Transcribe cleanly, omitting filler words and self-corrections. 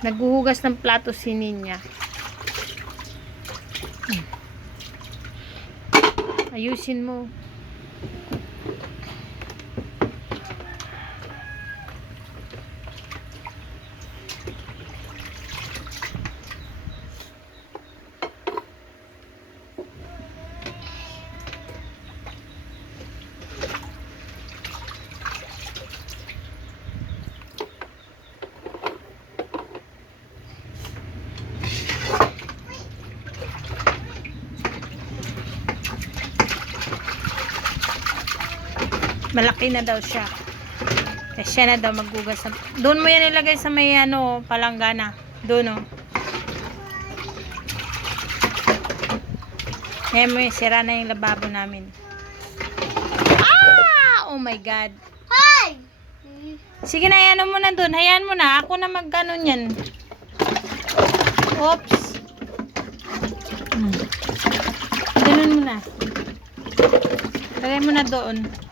Naghuhugas ng plato si Ninya. Ayusin mo. Malaki na daw siya. Kaya siya na daw maghugas. Doon mo yan ilagay sa may ano, palanggana. Doon oh. Ngayon mo sira na yung lababo namin. Ah! Oh my God. Hi! Sige na, hayaan mo na doon. Hayaan mo na. Ako na mag-ganon yan. Oops. Ganon mo na. Lagay mo na doon.